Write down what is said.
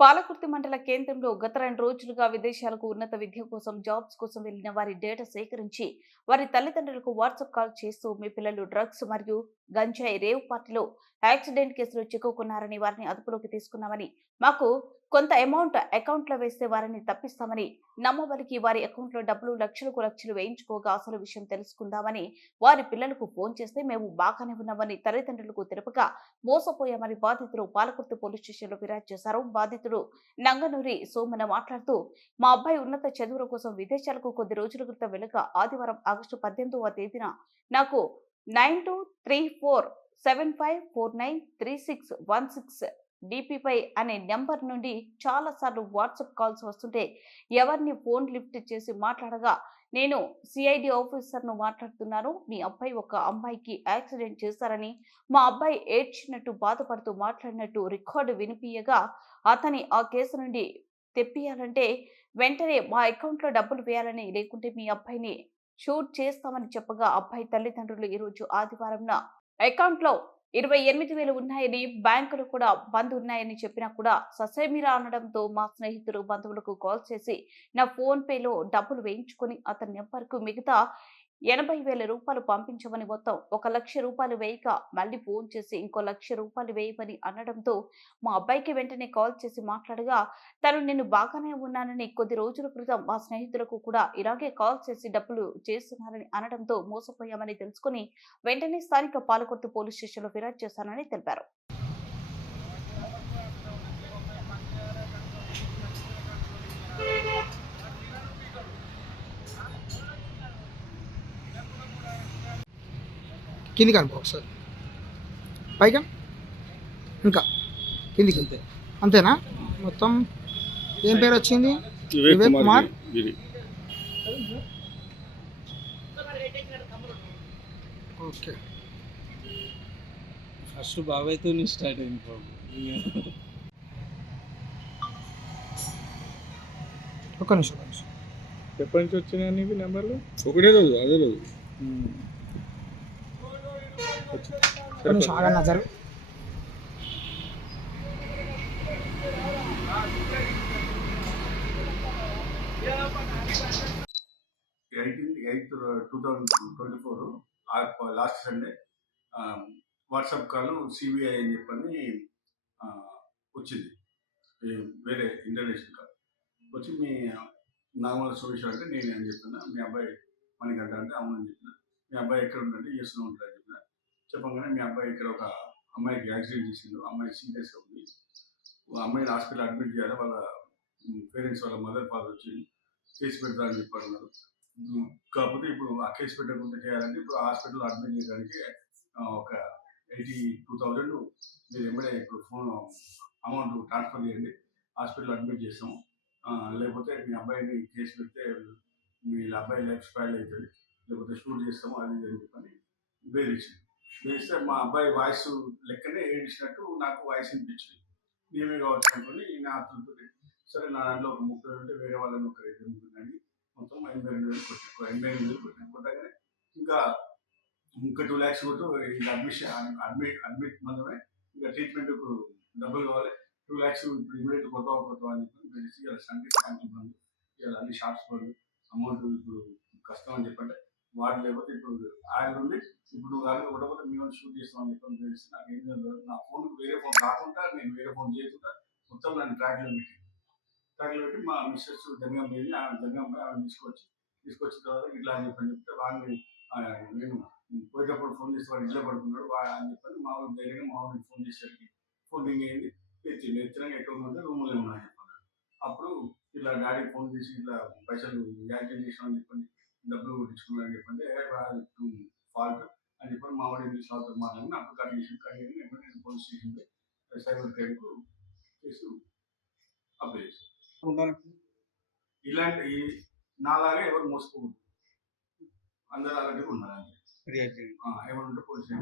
పాలకుర్తి మండల కేంద్రంలో గత రెండు రోజులుగా విదేశాలకు ఉన్నత విద్య కోసం జాబ్స్ కోసం వెళ్ళిన వారి డేటా సేకరించి వారి తల్లిదండ్రులకు వాట్సాప్ కాల్ చేస్తూ మీ పిల్లలు డ్రగ్స్ మరియు గంజాయి రేవ్ పార్టీలో యాక్సిడెంట్ కేసులో చిక్కుకున్నారని వారిని అదుపులోకి తీసుకున్నామని మాకు కొంత అమౌంట్ అకౌంట్లో వేస్తే వారిని తప్పిస్తామని నమ్మబలికి వారి అకౌంట్లో డబ్బులు లక్షలకు లక్షలు వేయించుకోగా అసలు విషయం తెలుసుకుందామని వారి పిల్లలకు ఫోన్ చేస్తే మేము బాగానే ఉన్నామని తల్లిదండ్రులకు తెలుపగా మోసపోయామని బాధితులు పాలకుర్తి పోలీస్ స్టేషన్లో ఫిర్యాదు చేశారు. బాధితుడు నంగనూరి సోమన మాట్లాడుతూ మా అబ్బాయి ఉన్నత చదువుల కోసం విదేశాలకు కొద్ది రోజుల క్రితం వెళ్ళగా ఆదివారం ఆగస్టు పద్దెనిమిదవ తేదీన నాకు nine two three four seven five four nine three six one six డిపిపై అనే నెంబర్ నుండి చాలా సార్లు వాట్సాప్ కాల్స్ వస్తుంటే ఎవరిని ఫోన్ లిఫ్ట్ చేసి మాట్లాడగా నేను సిఐడి ఆఫీసర్ను మాట్లాడుతున్నాను. మీ అబ్బాయి ఒక అమ్మాయికి యాక్సిడెంట్ చేశారని మా అబ్బాయి ఏడ్చినట్టు బాధపడుతూ మాట్లాడినట్టు రికార్డు వినిపించగా అతని ఆ కేసు నుండి తెప్పియాలంటే వెంటనే మా అకౌంట్లో డబ్బులు వేయాలని లేకుంటే మీ అబ్బాయిని షూట్ చేస్తామని చెప్పగా అబ్బాయి తల్లిదండ్రులు ఈరోజు ఆదివారంన అకౌంట్లో ఇరవై ఎనిమిది వేలు ఉన్నాయని బ్యాంకులు కూడా బంద్ ఉన్నాయని చెప్పినా కూడా ససేమిరా అనడంతో మా స్నేహితులు బంధువులకు కాల్ చేసి నా ఫోన్ పేలో డబ్బులు వేయించుకొని అతని నెంబర్కు మిగతా ఎనభై వేల రూపాయలు పంపించమని మొత్తం ఒక లక్ష రూపాయలు వేయక మళ్ళీ ఫోన్ చేసి ఇంకో లక్ష రూపాయలు వేయమని అనడంతో మా అబ్బాయికి వెంటనే కాల్ చేసి మాట్లాడగా తను నేను బాగానే ఉన్నానని కొద్ది రోజుల క్రితం మా స్నేహితులకు కూడా ఇలాగే కాల్ చేసి డబ్బులు చేస్తున్నారని అనడంతో మోసపోయామని తెలుసుకుని వెంటనే స్థానిక పాలకొత్తు పోలీస్ స్టేషన్లో ఫిర్యాదు చేశానని తెలిపారు. కిందికి అనుకో ఒకసారి పైగా ఇంకా. కిందికి. అంతే. అంతేనా? మొత్తం ఏం పేరు వచ్చింది? వివేక్ కుమార్ ఓకే. ఫస్ట్ బాబాయ్తో స్టార్ట్ అయింది ప్రాబ్లం ఒక్క నిమిషం ఒక్క నిమిషం. ఎప్పటి నుంచి వచ్చినాయి నెంబర్లు? ఒకటే రోజు అదే రోజు. ఆగన్న జరు eighth two thousand twenty four last Sunday WhatsApp call CBI అని చెప్పని వచ్చింది. వేరే ఇంటర్నేషనల్ కాల్. వచ్చి మీ నార్మల్ సొల్యూషన్ అంటే నేను అని చెప్పిన మీ అబ్బాయి మణికంట అంటే అవునని చెప్పిన మీ అబ్బాయి ఎక్కడ ఉందంటే యూఎస్లో ఉంటాడని చెప్పిన చెప్పగానే మీ అబ్బాయి ఇక్కడ ఒక అమ్మాయికి యాక్సిడెంట్ చేసిండు. అమ్మాయి సీరియస్గా ఉంది. అమ్మాయిని హాస్పిటల్ అడ్మిట్ చేయాలి. వాళ్ళ పేరెంట్స్ వాళ్ళ మదర్ ఫాదర్ వచ్చి కేసు పెడతారని చెప్పన్నారు. కాకపోతే ఇప్పుడు ఆ కేసు పెట్టకుండా చేయాలంటే ఇప్పుడు హాస్పిటల్ అడ్మిట్ చేయడానికి ఒక ఎయిటీ టూ థౌజండ్ మీరు ఎంబడే ఇప్పుడు ఫోన్ అమౌంట్ ట్రాన్స్ఫర్ చేయండి. హాస్పిటల్ అడ్మిట్ చేస్తాం. లేకపోతే మీ అబ్బాయిని కేసు పెడితే మీ అబ్బాయి లైఫ్ స్పాయిల్ అవుతుంది. లేకపోతే షూట్ చేస్తాము. అది అని చెప్పని బెదిరించింది బెదిరిస్తే మా అబ్బాయి వాయిస్ లెక్కనే ఏడిచినట్టు నాకు వాయిస్ వినిపించింది. నేనే కావచ్చు అనుకుని నా అతనితో సరే నా దాంట్లో ఒక ముప్పై ఉంటే వేరే వాళ్ళని ఒక ఐదు ముగ్గురు కానీ మొత్తం ఎనభై రెండు వేలు కొట్టాను. ఎనభై ఎనిమిది వేలు కొట్టాను. కొట్టగానే ఇంకా ఇంకా టూ ల్యాక్స్ కొట్టు ఇంకా అడ్మిషన్ అడ్మిట్ అడ్మిట్ మాత్రమే ఇంకా ట్రీట్మెంట్కు డబ్బులు కావాలి. టూ ల్యాక్స్ ఇప్పుడు ఇమీడియట్ కొత్త కొత్త అని చెప్పి సండే బ్యాంకులు బంధు ఇలా అన్ని షాప్స్ బంధు అమౌంట్ ఇప్పుడు కష్టం అని చెప్పంటే వాడు లేకపోతే ఇప్పుడు ఆయన ఉంది ఇప్పుడు నువ్వు కానీ ఇవ్వకపోతే మేము షూట్ చేస్తామని చెప్పని తెలిసి నాకు ఏం తెలియదు నా ఫోన్ వేరే ఫోన్ కాకుండా నేను వేరే ఫోన్ చేయకుండా మొత్తం నన్ను ట్రాక్లో పెట్టి ట్రాక్లో పెట్టి మా మిస్టర్స్ జంగం పోయింది ఆ జంగం పోయి ఆమె తీసుకొచ్చి తీసుకొచ్చిన తర్వాత ఇట్లా అని చెప్పని చెప్తే వాడిని నేను పోయేటప్పుడు ఫోన్ చేసి వాడు ఇంట్లో పడుకున్నాడు వాడు అని చెప్పని మా ఊరు ధైర్యంగా మా ఊరికి ఫోన్ చేసేసరికి ఫోన్ రింగ్ అయింది. ఎత్తింది ఎత్తినాక ఎక్కడ ఉందంటే రూమ్లో ఉన్నా చెప్పన్నాడు. అప్పుడు ఇట్లా డాడీ ఫోన్ చేసి ఇట్లా పైసలు యాక్టివ్ చేసామని చెప్పండి డబ్బులు కొట్టించుకున్నారని చెప్పండి ఫాల్ట్ అని చెప్పని మా వాడు ఇంగ్లీష్ వాళ్ళతో మాట్లాడిన అప్పుడు కట్ చేసి కట్ చేసి నేను పోలీస్ స్టేషన్లో సైబర్ క్రైమ్కు కేసు అప్లై చేశాను. ఇలాంటి నాలాగా ఎవరు మోసపోకూడదు. అందరూ అలాంటివి. ఆ, ఏమన్నా ఉంటే పోలీస్